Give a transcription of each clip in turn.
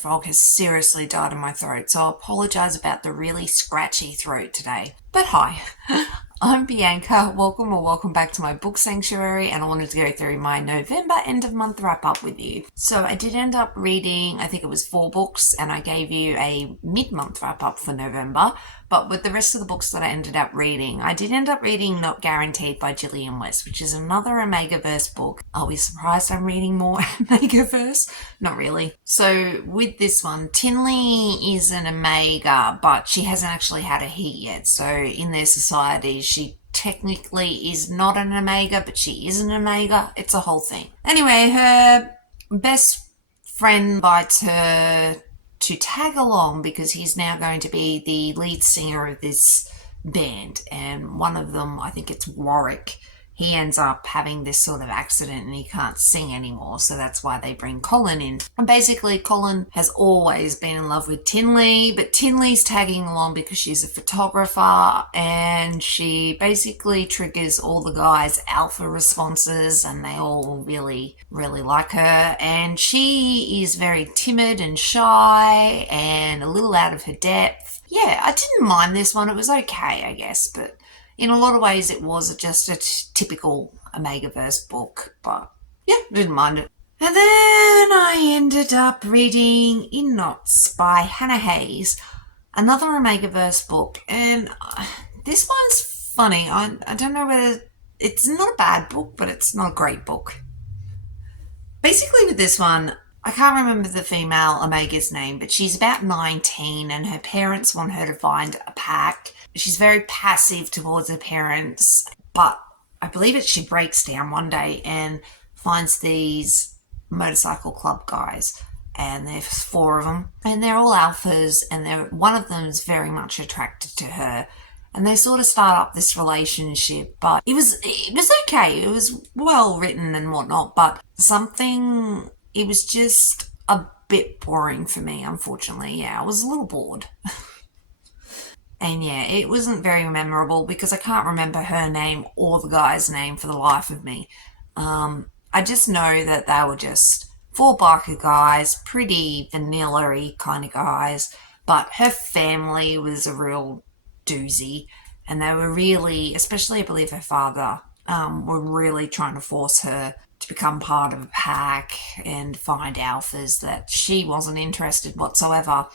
frog has seriously died in my throat, so I apologise about the really scratchy throat today. But hi, I'm Bianca. Welcome back to my book sanctuary, and I wanted to go through my November end of month wrap up with you. So I did end up reading, I think it was 4 books, and I gave you a mid-month wrap up for November. But with the rest of the books that I ended up reading, I did end up reading Not Guaranteed by Gillian West, which is another Omegaverse book. Are we surprised I'm reading more Omegaverse? Not really. So with this one, Tinley is an Omega, but she hasn't actually had a heat yet. So in their society, she technically is not an Omega, but she is an Omega. It's a whole thing. Anyway, her best friend invites her to tag along because he's now going to be the lead singer of this band, and one of them, I think it's Warwick, he ends up having this sort of accident and he can't sing anymore, so that's why they bring Colin in. And basically Colin has always been in love with Tinley, but Tinley's tagging along because she's a photographer, and she basically triggers all the guys' alpha responses, and they all really like her. And she is very timid and shy and a little out of her depth. Yeah, I didn't mind this one. It was okay, I guess, but in a lot of ways it was just a typical Omegaverse book, but yeah, didn't mind it. And then I ended up reading In Knots by Hannah Hayes, another Omegaverse book, and this one's funny. I don't know whether it's not a bad book, but it's not a great book. Basically with this one, I can't remember the female Omega's name, but she's about 19 and her parents want her to find a pack. She's very passive towards her parents, but I believe she breaks down one day and finds these motorcycle club guys, and there's 4 of them, and they're all alphas, and one of them is very much attracted to her, and they sort of start up this relationship. But it was okay. It was well written and whatnot, but it was just a bit boring for me, unfortunately. Yeah, I was a little bored. And yeah, it wasn't very memorable because I can't remember her name or the guy's name for the life of me. I just know that they were just 4 biker guys, pretty vanilla-y kind of guys, but her family was a real doozy, and they were really, especially I believe her father, were really trying to force her to become part of a pack and find alphas that she wasn't interested whatsoever.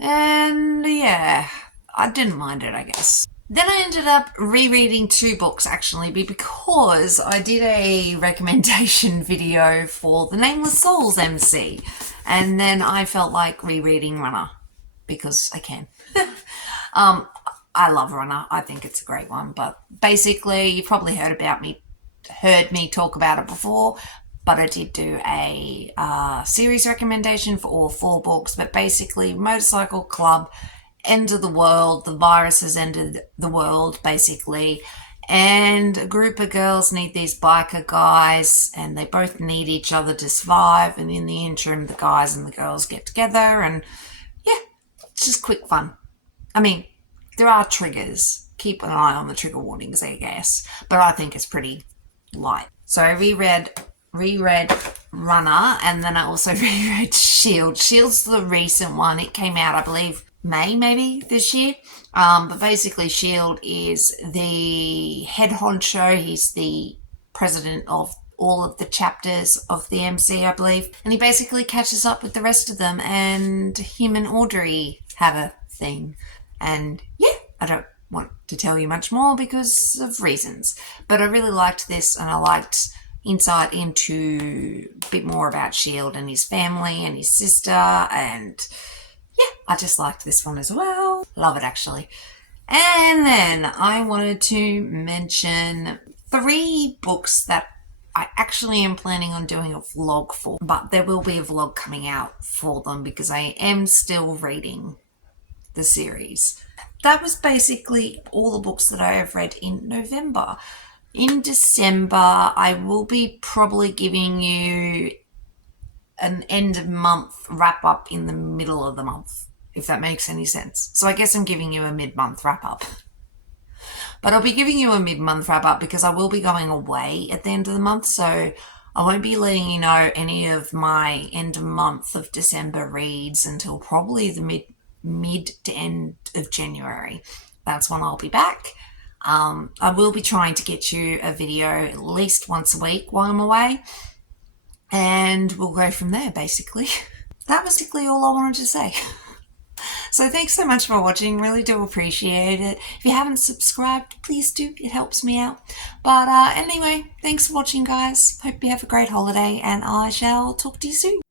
And yeah, I didn't mind it, I guess. Then I ended up rereading 2 books actually, because I did a recommendation video for the Nameless Souls MC, and then I felt like rereading Runner because I can. I love Runner. I think it's a great one, but basically you've probably heard me talk about it before, but I did do a series recommendation for all 4 books. But basically, motorcycle club, end of the world, the virus has ended the world basically, and a group of girls need these biker guys, and they both need each other to survive, and in the interim the guys and the girls get together, and yeah, it's just quick fun. I mean, there are triggers, keep an eye on the trigger warnings, I guess, but I think it's pretty light. So I reread Runner, and then I also reread Shield. Shield's the recent one. It came out, I believe, May maybe this year. But basically Shield is the head honcho. He's the president of all of the chapters of the MC, I believe. And he basically catches up with the rest of them, and him and Audrey have a thing. And yeah, I don't want to tell you much more because of reasons. But I really liked this, and I liked insight into a bit more about Shield and his family and his sister, and yeah, I just liked this one as well. Love it, actually. And then I wanted to mention 3 books that I actually am planning on doing a vlog for, but there will be a vlog coming out for them because I am still reading the series. That was basically all the books that I have read in November. In December, I will be probably giving you an end of month wrap up in the middle of the month, if that makes any sense. So I guess I'm giving you a mid-month wrap up. But I'll be giving you a mid-month wrap up because I will be going away at the end of the month, so I won't be letting you know any of my end of month of December reads until probably the mid to end of January. That's when I'll be back. I will be trying to get you a video at least once a week while I'm away, and we'll go from there basically. That was basically all I wanted to say. So thanks so much for watching, really do appreciate it. If you haven't subscribed, please do, it helps me out. But anyway, thanks for watching guys, hope you have a great holiday and I shall talk to you soon.